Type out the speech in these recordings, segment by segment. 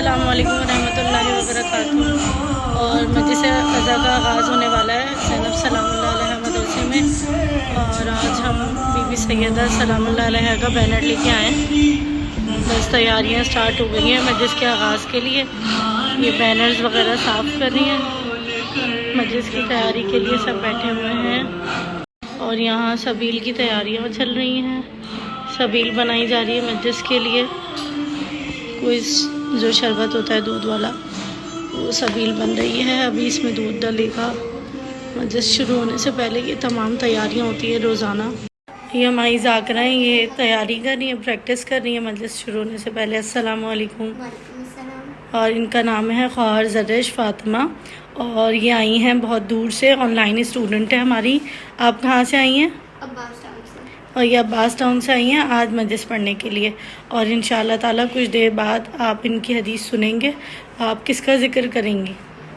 अस्सलाम वालेकुम रहमतुल्लाहि व बरकातुहू। और मजलिस क़ज़ा का आगाज़ होने वाला है ज़ैनब सलामुल्लाह अलैहा मदरसे में। और आज हम बीबी सैयदा सलामुल्लाह अलैहा का बैनर लेके आए हैं। बस तैयारियां स्टार्ट हो गई हैं मजलिस के आगाज़ के लिए। ये बैनर्स वगैरह साफ़ कर रही हैं। मजलिस की तैयारी के लिए सब बैठे हुए हैं और यहाँ सबील की तैयारियाँ चल रही हैं। सबील बनाई जा रही है मजलिस के लिए। कोई जो शरबत होता है दूध वाला वो सबील बन रही है। अभी इसमें दूध डलेगा। मजलिस शुरू होने से पहले ये तमाम तैयारियां होती है रोज़ाना। ये हमारी ज़ाकरा हैं, ये तैयारी कर रही है, प्रैक्टिस कर रही है मजलिस शुरू होने से पहले। अस्सलाम वालेकुम। और इनका नाम है ख्वार ज़रश फ़ातिमा और ये आई हैं बहुत दूर से, ऑनलाइन स्टूडेंट है हमारी। आप कहाँ से आई हैं? और ये अब्बास टाउन से आई हैं आज मजलिस पढ़ने के लिए। और इंशाअल्लाह ताला कुछ देर बाद आप इनकी हदीस सुनेंगे। आप किसका जिक्र करेंगी?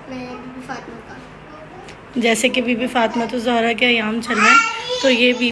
मैं बीबी फातिमा का। जैसे कि बीबी फातिमा तो ज़हरा के अयाम चल रहे हैं, तो ये भी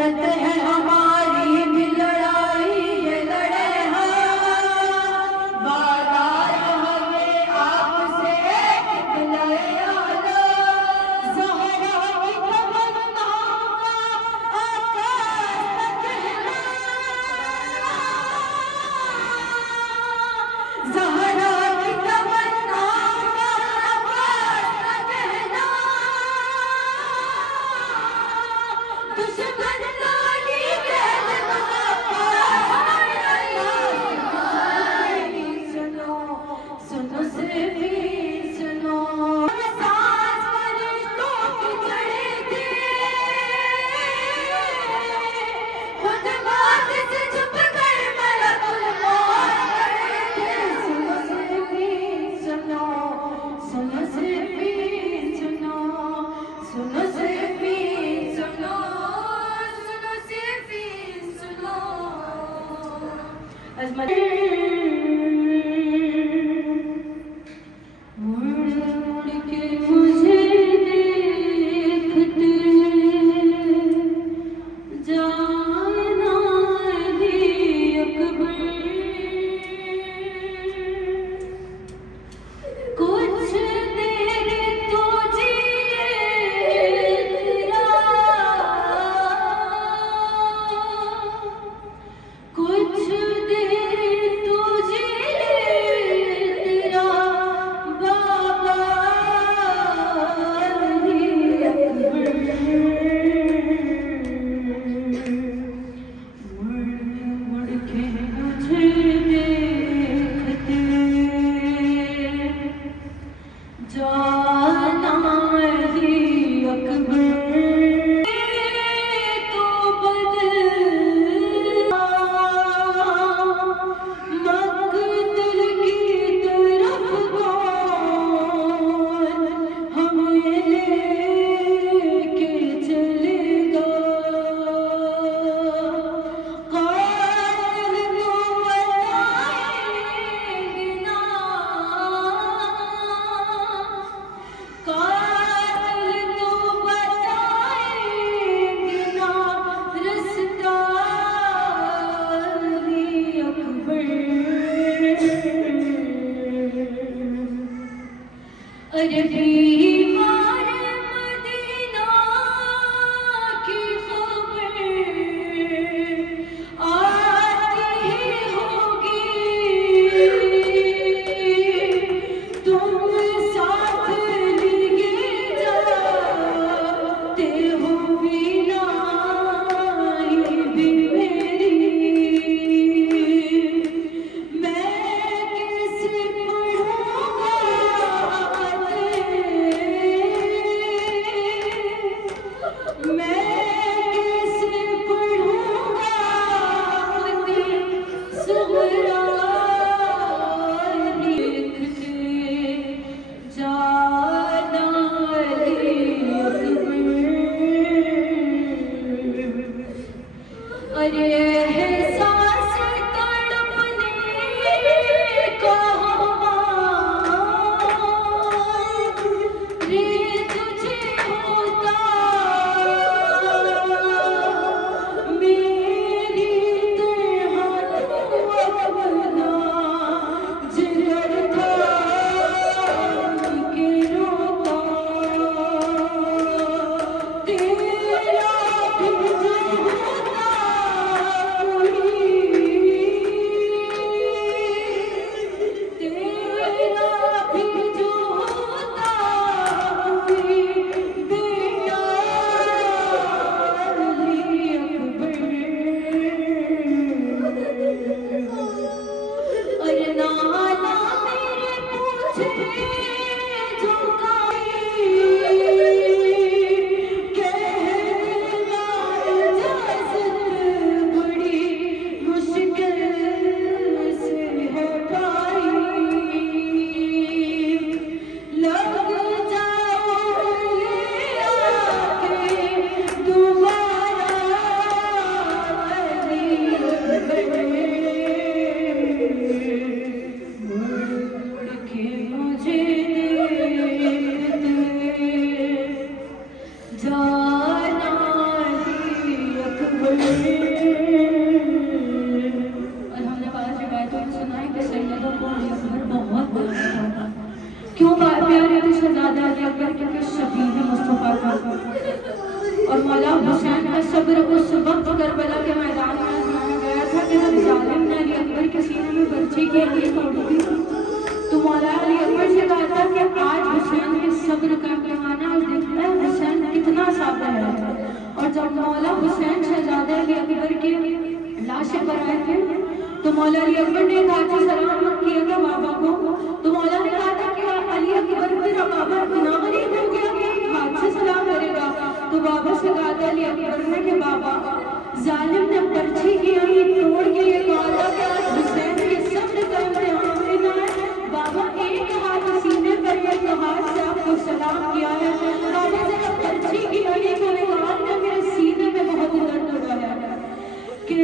हसरत है हमारी भी लड़ाई ये लड़े हैं वादा हमें आपसे किबला आला ज़हरा की तमन्नाओं का आकाश कहना ज़हरा की तमन्नाओं का आकाश कहना दुश्मन लाली कैद सुनो सुनो सिर्फ सुनो सांस फरिश्तों की चढ़ी थी खुद मौत से छुप कर मलकुल मौत खड़े थे सुनो सिर्फ सुनो सुनो सिर्फ सुनो सुनो सिर्फ सुनो सुनो सिर्फ सुनो अजमत मुड़ मुड़ के मुझे देखते जाना ही अकबर कुछ देर तो जिए तेरा कुछ देर तो जिए तेरा बाबा ही अकबर मुड़ मुड़ के मुझे देखते जाना ही अकबर तो बदला मकतल की तरफ कौन हमें लेके चलेगा कातिल तो बताएंगे ना कातिल तो बताएंगे ना रास्ता ही अकबर अरे बीमार मदीना की खबर आती ही होगी तुम साथ लिए जाते हो बिना ही भी मेरी मैं कैसे पढ़ूंगा मैं कैसे पढ़ूंगा सुगरा लिखते जाना अरे एहसास तड़पने का रे तुझे होता मेरी तरह अपना जिगर था के रोता तेरा भी जो होता और हमने बात रिवायतों में सुना है कि सैयदों को अली अकबर बहुत प्यारा था। क्यों प्यारे थे शहजादा अली अकबर? क्योंकि शबीह मुस्तफा था। और मौला हुसैन का सब्र उस वक्त करबला के मैदान में आजमाया गया था कि जब जालिम ने अली अकबर के सीने में बर्छी की अली तोड़ दी, तो मौला अली अकबर से कहा था कि आज हुसैन के सब्र का पैमाना देखना है हुसैन कितना साबर है। और जब मौला हुसैन शहजादे अली अकबर की लाशें पर आए थे, तो मौला अली अकबर ने कहा था सलाम किया था बाबा को, तो मौला ने कहा था कि अली अकबर तेरा बाबा इतना गरीब हो गया कि हाथ से सलाम करेगा। तो बाबा से कहा था अली अकबर ने कि बाबा जालिम ने पर्ची की अली तोड़ के ये कहा था कि आज हुसैन के सब्र का इम्तिहान लेना है। बाबा एक हाथ सीने पर एक हाथ से आपको सलाम किया है। बाबा जरा पर्ची की अली को निकाल के मेरे सीने में बहुत दर्द हो रहा है कि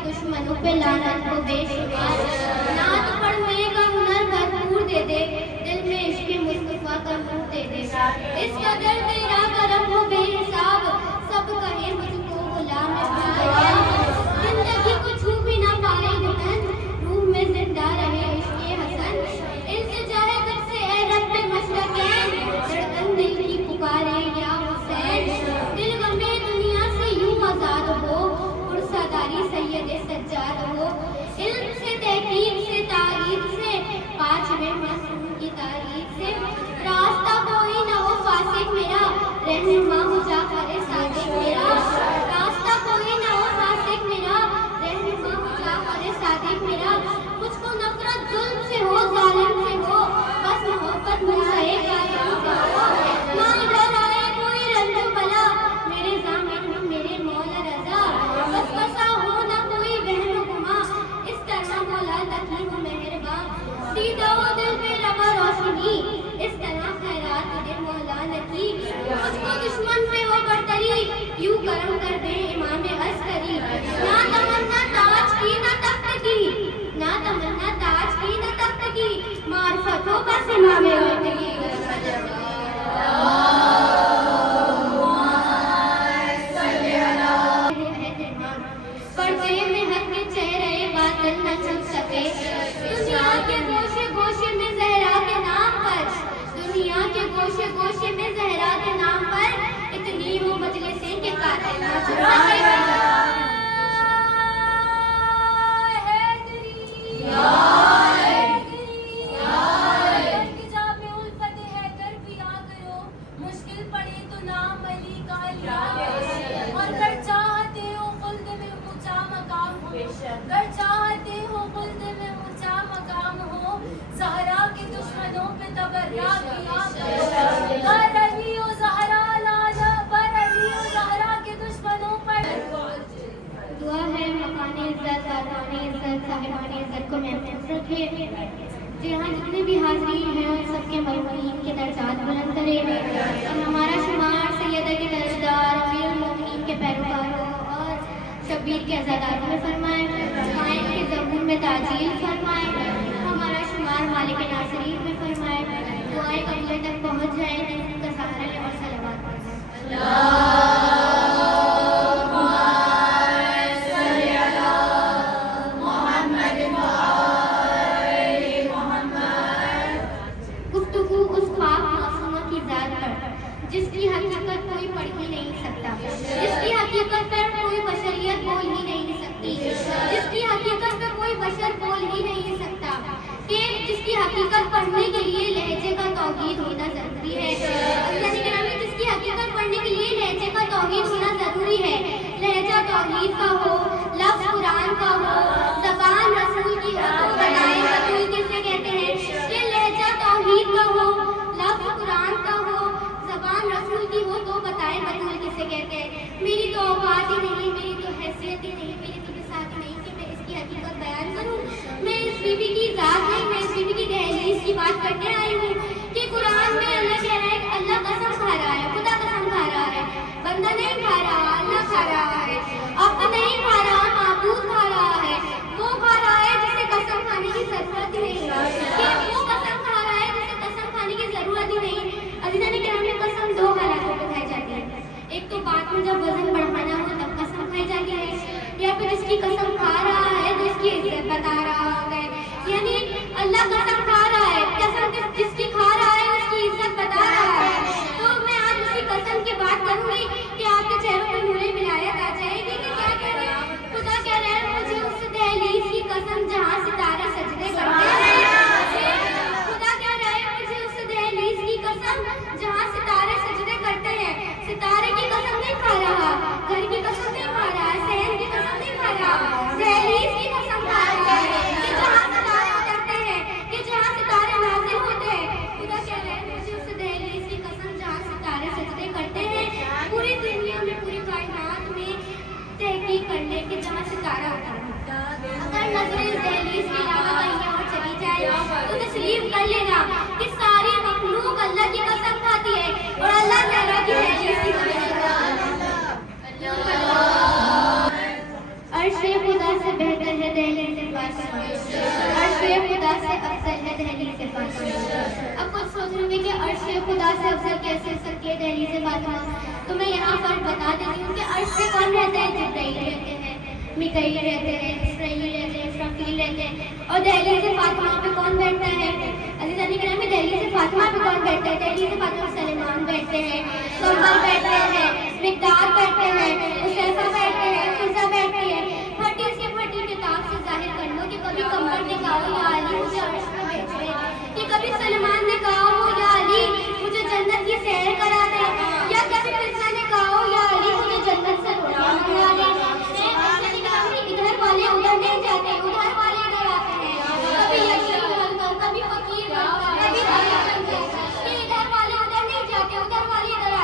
दुश्मनों पे लानत को बेशुमार, नात पढ़ने का हुनर भरपूर दे दे, दिल में इश्क़ मुस्तफ़ा का नूर दे दे। इस कदर तेरा करम हो बेहिसाब, सब कहे मुझको गुलाम खुदा। जिंदगी को छू भी ना पाए दुल्हन, रूह में जिंदा रहे इश्क़ हसन। इल्तिजा है तुझसे ऐ रब मशरक़ैन, धड़कन दिल की पुकारे या हुसैन। दिल गमे दुनिया से यूं आज़ाद हो, पुरसादारी सैयद सज्जाद हो। इल्म से तहकीक से तारीफ से, पांचवें मासूम की तारीफ से। रास्ता कोई ना हो फासिक मेरा, रहनुमा हो जाफर सादिक मेरा। रास्ता कोई ना हो फासिक मेरा, रहनुमा हो जाफर सादिक मेरा। मुझको नफरत जुल्म से हो, जालिम से हो, बस मोहब्बत मुझसे कायम से हो। ना इधर आए कोई रंज बला, मेरे ज़ामिन हो मेरे मौला रज़ा। बस बसा हो ना कोई वहम गुमा, इस तरह मौला तकी हो मेहरबान। सीधा हो दिल पे रवा रोशनी, इस तरह खैरात दे मौला नकी। मुझको दुश्मन पे हो बरतरी, यूं करम कर दे इमाम अस्करी। ना तमन्ना ताज की ना तख्त की, ना तमन्ना ताज की ना तख्त की, मार्फत हो बस इमाम वक्त की। पर्दे में हक के चेहरे बातिल न छुप सके, दुनिया के गोशे गोशे में ज़हरा के नाम पर, दुनिया के गोशे गोशे में ज़हरा के मुश्किल पड़े तो नाम अली का लिया और कर चाहते हो खुल्द में ऊंचा मकाम हो, कर चाहते हो खुल्द में ऊंचा मकाम हो, ज़हरा के दुश्मनों पे तबर्रा किया करो, पर अली ओ ज़हरा लाला, पर अली ओ ज़हरा के दुश्मनों पर दुआ है मकाने इज्जत, आज़ाने इज्जत, साहिबाने इज्जत को महफूज रखे। जहाँ जितने भी हाज़रीन हैं उन सबके मरहूमीन के दर्जात बुलंद करे और हमारा शुमार सैयदा के दर्जदार, अमीरुल मोमिनीन के पैरोकारों और शब्बीर के अज़ादारों में फरमाए, कायम के ज़बूर में ताजील फरमाए, हमारा शुमार मालिक नासिरीन में फरमाए। दुआएं कबूल तक पहुँच जाए, उनका सहारा लें और सलावत जिसकी हकीकत कोई पढ़ ही नहीं सकता, जिसकी हकीकत पर कोई बशरियत बोल ही नहीं सकती, जिसकी हकीकत पर कोई बशर बोल ही नहीं सकता, कि जिसकी हकीकत पढ़ने के लिए लहजे का तौहीद होना जरूरी है। यानी जिसकी हकीकत पढ़ने के लिए लहजे का तौहीद होना जरूरी है। लहजा तौहीद का हो, लफ्ज़ कुरान का हो, ज़बान रसूल की हो, तो बताएं बतूल किसे कहते हैं? कि लहजा तौहीद का हो, लफ्ज़ कुरान का हो, ज़बान रसूल की हो, तो बताएं बतूल किसे कहते हैं? मेरी तो औकात ही नहीं, मेरी तो हैसियत ही नहीं, मेरी तो बिसात ही नहीं कि मैं इसकी हकीकत बयान करूं। मैं इस बीबी की ज़ात नहीं, मैं इस बीबी की दहलीज की बात करने आई हूँ कि कुरान में अल्लाह कह रहा है कि अल्लाह कसम खा रहा है, खुदा कसम खा रहा है, बंदा नहीं खा रहा, अल्लाह खा रहा है। अब नहीं खा रहा, माबूद खा रहा है, वो खा रहा है जिसे कसम खाने की ज़रूरत ही नहीं, कि वो कसम खा रहा है जिसे कसम खाने की ज़रूरत ही नहीं। अजीज़ा ने कहा कि कसम दो हालातों में खाई जाती है, एक तो बात में जब वजन बढ़ाना हो तब कसम खाई जाती है, या फिर जिसकी कसम खा रहा है तो उसकी इज्जत बता रहा है। यानी अल्लाह कसम खा रहा है, कसम जिसकी खा रहा है उसकी इज्जत बता रहा है। तो मैं आज उसी कसम की बात करूंगी कि आपके चेहरों पर नूरे विलायत आ जाएगी कि क्या कह रहे हैं? खुदा कह रहे हैं मुझे उस दहलीज की कसम जहाँ सितारे सजदे करते हैं। खुदा कह रहे हैं मुझे उस दहलीज की कसम जहाँ सितारे सजदे करते हैं। सितारे की कसम नहीं खा रहा, घर की कसम नहीं खा रहा, शहर की कसम नहीं खा रहा, दहलीज की कसम खा रहा है कि जहाँ सितारे उतरते हैं, कि जहाँ सितारे नाज़िल होते हैं। खुदा कह रहे हैं मुझे उस दहलीज की कसम जहाँ सितारे सजदे करते हैं। पूरी दुनिया में, पूरी कायनात में तहकीक कर ले कि जहाँ सितारा उतरता है, अगर नजर इस दहलीज के अलावा कहीं और चली जाए तो तस्लीम कर लेना कि सारी मखलूक अल्लाह की कसम खाती है और अल्लाह ताला की दहलीज की कसम। अर्शे खुदा से बेहतर है दहलीज से फातिमा, अर्शे खुदा से अफजल है दहलीज से फातिमा। अब कुछ सोच रहे हैं कि अर्शे खुदा से अफजल कैसे हो सकती है दहलीज से फातिमा? तो मैं यहाँ पर बता देती हूँ कि अर्श पे कौन रहता है? जिब्राइल रहते हैं, मिकाईल रहते हैं, इसराइल रहते हैं, इसराफील रहते हैं। और दहलीज से फातिमा पे कौन बैठता है? अज़ीज़ान किराम, दहलीज से फातिमा पे कौन बैठता है? दहलीज से फातिमा सलेमान बैठते हैं, कंबल बैठते हैं, मिकदार बैठते हैं, उशैफा बैठते हैं, फिजा बैठती है। फटी से फटी किताब से जाहिर कर लो कि कभी कंबल ने कहा या अली मुझे अर्श पे बैठ रहे, कि कभी सलेमान ने कहा हो या अली मुझे जन्नत की सैर करा दे, या कभी फिजा ने कहा हो या अली मुझे जन्नत से रोटियां खिला दे। इधर वाले उधर नहीं जाते, उधर वाले इधर आते हैं। कभी यतीम बनकर, कभी फकीर बनकर, कभी धनी बनकर। इधर वाले उधर नहीं जाते, उधर वाले इधर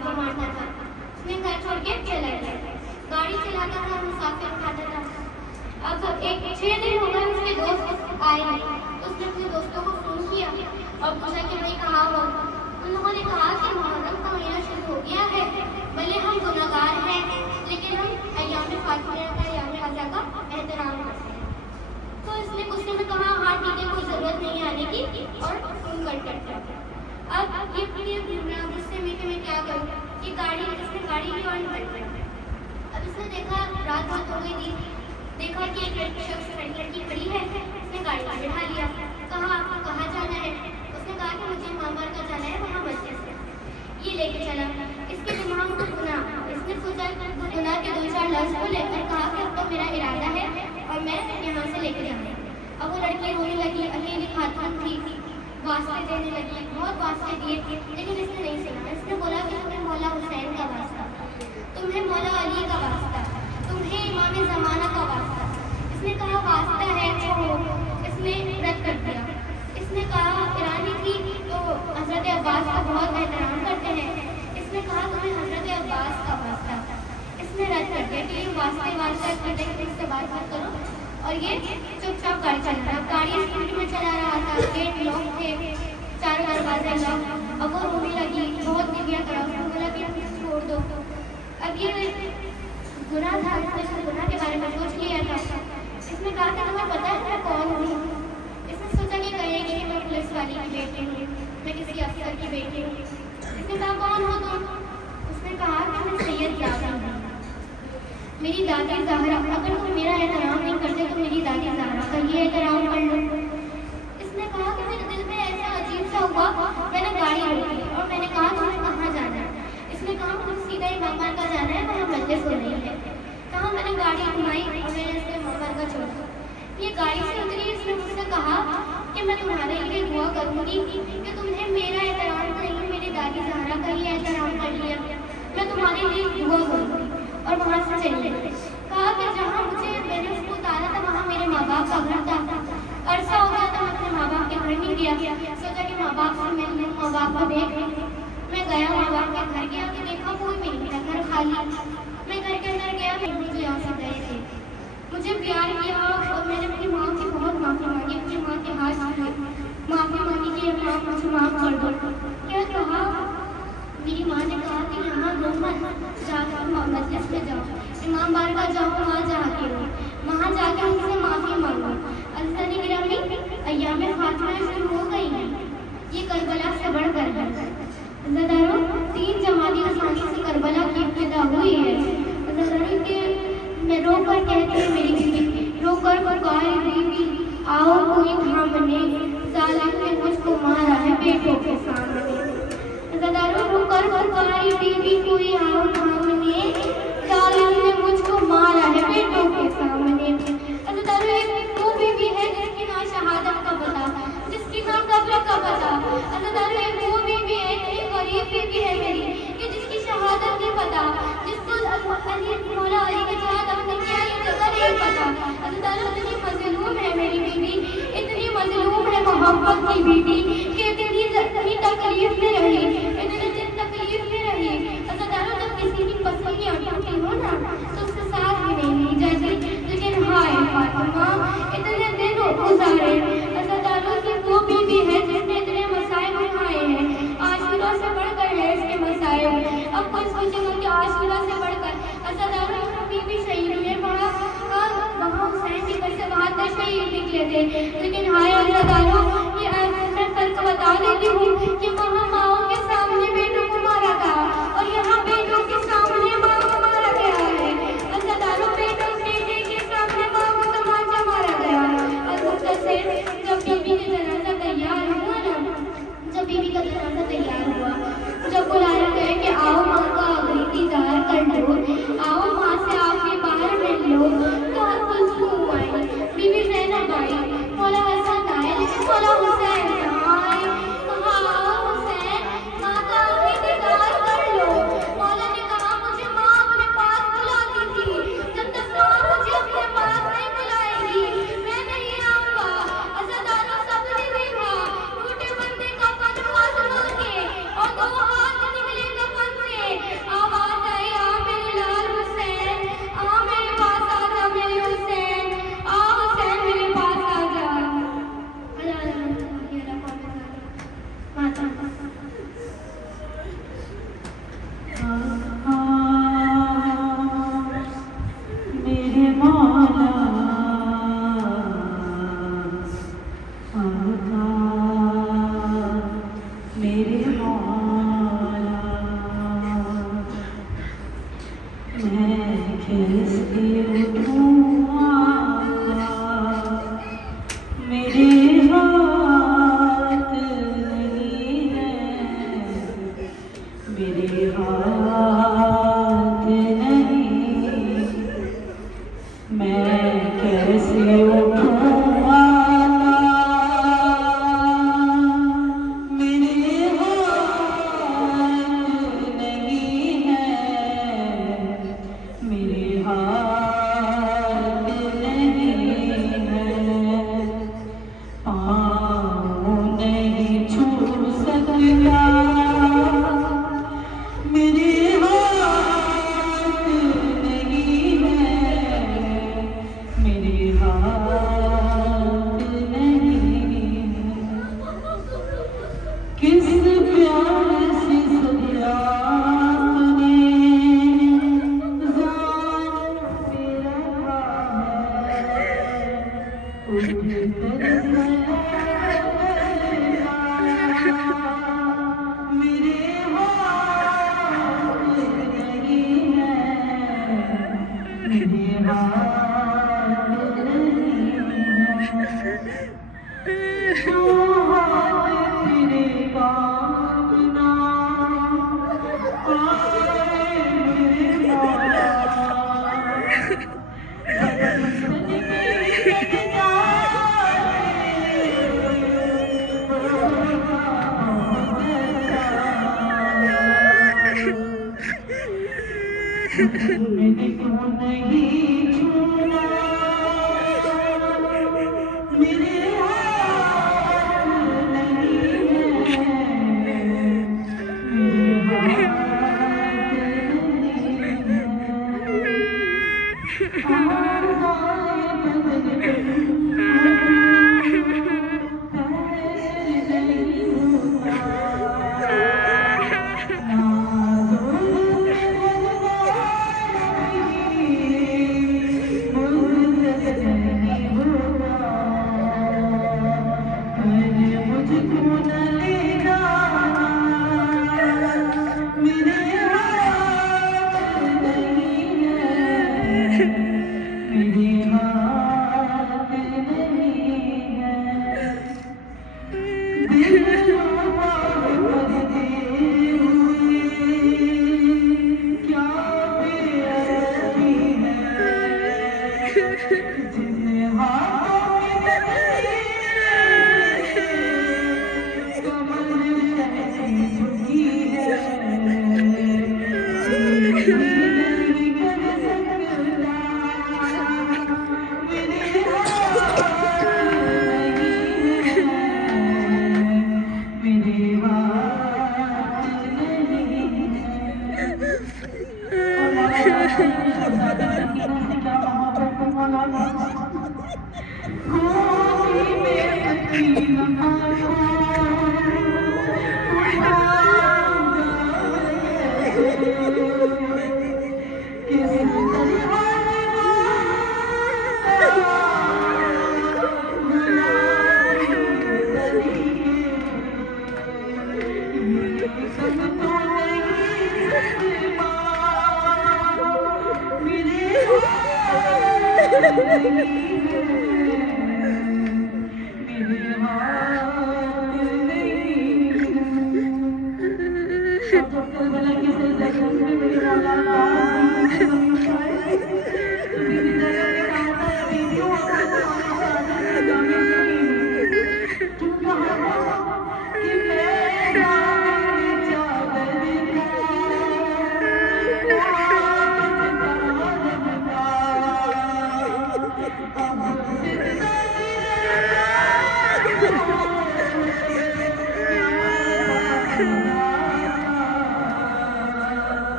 को मारता था। उसने घर छोड़ के चला गया, गाड़ी चलाता था, मुसाफिर उठाता था। अब 6 दिन हो गए उसके दोस्त आए नहीं। उसने अपने दोस्तों को फोन किया और पूछा कि भाई कहाँ हो। उन लोगों ने कहा कि मुहर्रम का महीना शुरू हो गया है, भले हम गुनहगार हैं लेकिन हम अय्याम फातिमा का अय्याम अज़ा का एहतराम करते हैं। तो इसने गुस्से में कहा हाँ ठीक है, कोई ज़रूरत नहीं आने की, और फोन कट करता। अब ये गुस्से में कि मैं क्या करूँ, ये इसने गाड़ी की ऑन कर दी। अब इसने देखा रात बहुत हो गई थी, देखा कि एक शख्स लड़की खड़ी है, उसने गाड़ी में बिठा लिया। कहा आपको कहाँ जाना है? उसने कहा कि मुझे मामा का जाना है, वहाँ मस्जिद से। ये लेके चला। इसके दिमाग में गुनाह, इसने सोचा गुनाह के 2-4 लफ्ज़ को लेकर कहा कि अब तो मेरा इरादा है और मैं यहाँ से लेके जाऊँगी। अब वो लड़की रोने लगी, अकेली खातून थी, वास्ते देने लगी, बहुत वास्ते दिए, लेकिन इसने नहीं सुना। इसने बोला कि तुम्हें मौला हुसैन का वास्ता, तुम्हें मौला अली का वास्ता, तुम्हें इमाम ज़माना का वास्ता। इसने कहा वास्ता है, छोड़ो। इसने रद्द कर दिया। इसने कहा ईरानी थी तो हज़रत अब्बास का बहुत एहतराम करते हैं। इसने कहा तुम्हें हज़रत अब्बास का वास्ता। इसने रद्द कर दिया कि ये वास्ता करते हैं, इससे बात मत करो। और ये चुपचाप गाड़ी चला रहा। गाड़ी स्पीड में चला रहा था, गेट लॉक थे, चारों दरवाजे लॉक। अब वो रोने लगी, बहुत दिव्या करा। उसने बोला कि छोड़ दो। अब ये गुनाह था, इसने गुनाह के बारे में सोच लिया था। इसने कहा कि तुम्हें पता है मैं कौन हूँ? इसने सोचा कि कहेगी कि मैं पुलिस वाली की बेटी हूँ, मैं किसी अफसर की बेटी हूँ। इसने कहा कौन हो तुम? उसने कहा कि मैं सैयद ज़हरा हूँ, मेरी दादी ज़हरा। अगर तुम मेरा एहतराम नहीं करते तो मेरी दादी ज़हरा का ही एहतराम कर लो। इसने कहा कि मेरे दिल में ऐसा अजीब सा हुआ, मैंने गाड़ी रोकी और मैंने कहा तुम्हें कहाँ जाना है? इसने कहा मुझे सीधा इमाम का जाना है, वहाँ मस्जिद हो रही है। कहा मैंने गाड़ी घुमाई और मैंने इससे इमाम का छोड़ा। ये गाड़ी से उतरी, इसने मुझसे कहा कि मैं तुम्हारे लिए दुआ करूँगी कि तुमने मेरा एहतराम नहीं, मेरी दादी ज़हरा का ही एहतराम कर लिया, मैं तुम्हारे लिए दुआ करूँगी। और वहाँ से चली गई। कहा कि जहाँ मैंने उसको उतारा था वहाँ मेरे माँ बाप का घर था। अरसा हो गया था, मैं अपने माँ बाप के घर नहीं गया। सोचा कि माँ बाप से मिलने, माँ बाप को देख लूँ। मैं गया माँ बाप के घर, गया तो देखा कोई भी नहीं था, घर खाली। मैं घर के अंदर गया, मुझे यहाँ से गए थे, मुझे प्यार किया और मैंने अपनी माँ की बहुत माफ़ी मांगी, अपनी माँ के हाथ माफ़ी मांगी कि माँ मुझे माफ़ कर दो। क्या कहा? मेरी माँ ने कहा कि यहाँ रो मत, जाकर मस्जिद में जाओ, इमाम बारगाह जाओ, वहाँ जाके रो, वहाँ जाके उनसे माफ़ी मांगो। अज़ीज़ान गिरामी, अय्याम फातिमा शुरू हो गई हैं। ये करबला से बढ़कर है। ज़दारों 3 जमाती आसानी से करबला की इब्तिदा हुई है। ज़दारों के मैं रो कर कहती है मेरी बीवी, रो कर पुकारी बीवी, आओ कोई थामने, ज़ालिम ने मुझको मारा है बेटों के सामने। ज़दारों रो कर पुकारी बीवी, कोई आओ थामने, ज़ालिम ने मुझको मारा है बेटों के सामने। ज़दारों एक वो बीवी है जिसकी ना शहादत का पता, जिसकी ना कब्र का पता। ज़दारों एक वो बीवी है, इतनी गरीब बीवी है मेरी कि जिसकी शहादत नहीं पता, जिसको मौला अली के साथ अपने क्या ये जगह नहीं पता। ज़दारों इतनी मज़लूम है मेरी बीवी, इतनी मज़लूम है मोहब्बत की बीवी कि इतनी तकलीफ में रही, इतनी तकलीफ में रही। ज़दारों जब किसी की पसंद टूटी हो ना तो उसके साथ भी नहीं ली जाती, लेकिन हाय फातिमा इतने दिन गुजारे। ज़दारों की वो बीवी है जिसने इतने मसाइब उठाए हैं, आशुरा से बढ़कर है इसके मसाइब। अब कोई सोचेगा कि आशुरा से बढ़कर ज़दारों बीवी शहीद हुए, वहाँ हुसैन की घर से बाहर तक शहीद निकले थे। लेकिन हाय ज़दारों, ये मैं फर्क बता देती हूँ कि वहाँ माओ के सामने बेटों को मारा था और यहाँ बेटों के सामने माँ को मारा गया है। ज़दारों बेटों के सामने माँ को तमाचा मारा गया। और से जब बीवी का जनाजा तैयार हुआ ना, जब बीवी का जनाजा तैयार हुआ, जब बुलाया गया कि आओ माँ का इंतजार कर लो, आओ माँ से आके बाहर मिल लो, तो कुलसूम आई, बीवी ज़ैनब आई, मौला हसन आए, लेकिन मौला हुसैन आए। कहा आओ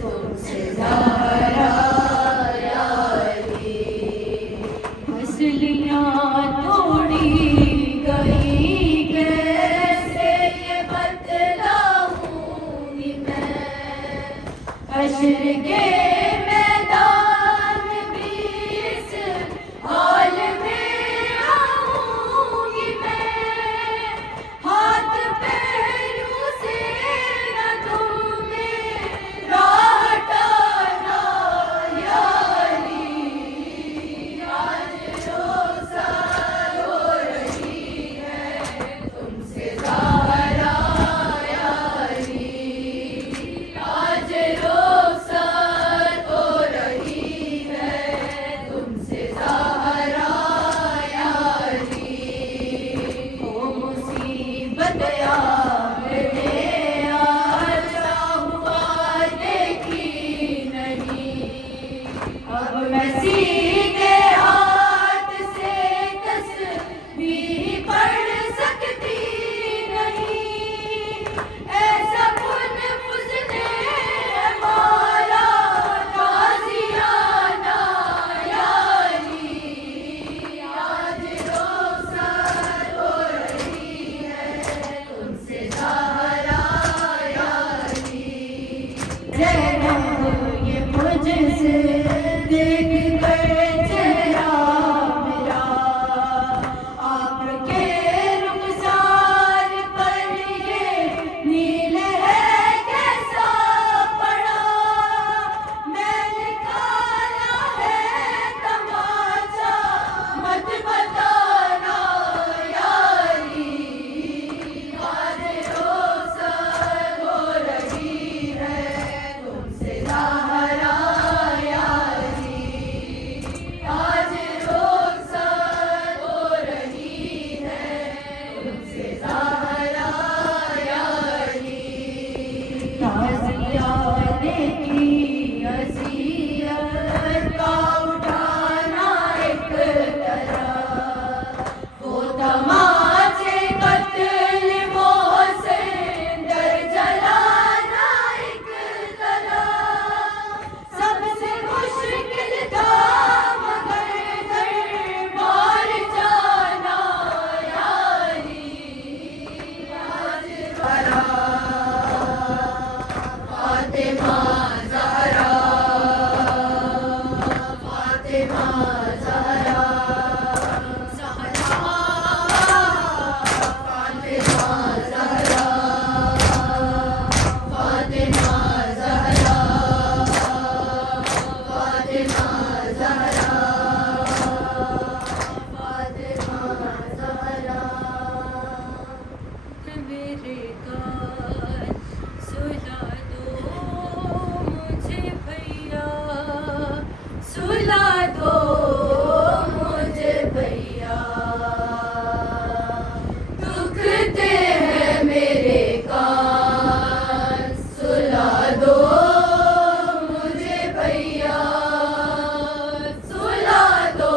तो मेरे कान सुला दो मुझे भैया, सुला दो मुझे भैया। दुखते हैं मेरे कान सुला दो मुझे भैया, सुला दो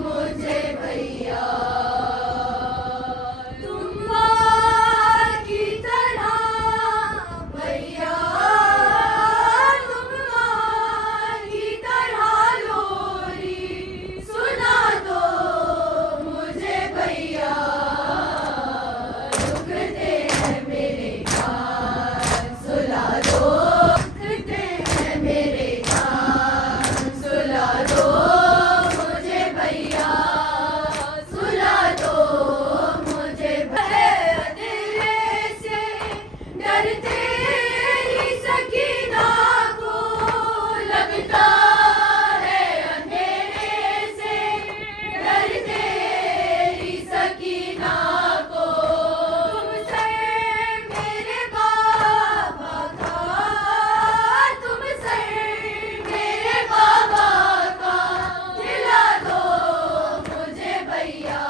मुझे भैया। तुम माँ की तरह भैया, तुम माँ की तरह लोरी सुना दो मुझे भैया। दुखते हैं मेरे कान सुला दो, दुखते हैं मेरे कान सुला दो मुझे भैया, सुला दो मुझे भैया। अंधेरे से डरते ही सकीना को लगता है, अंधेरे से डरते ही सकीना को। तुमसे मेरे बाबा का, तुमसे मेरे बाबा का दिला दो मुझे भैया।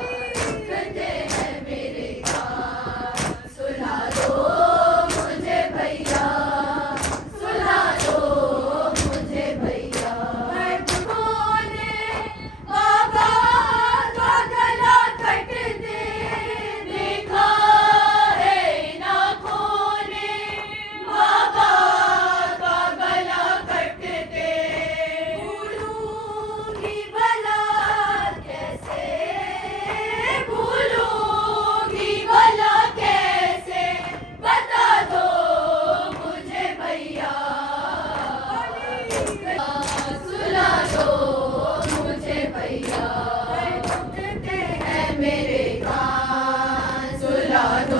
दुखते हैं मेरे कान सुला दो मुझे भैया, सुला दो मुझे भैया। महबूबों ने बाबा का गला कटते देखा है, इन आँखों ने बाबा का गला कटते। भूलूंगी भला कैसे, भूलूंगी भला कैसे, बता दो मुझे भैया। सुला दो मुझे भैया। दुखते हैं मेरे कान सुला दो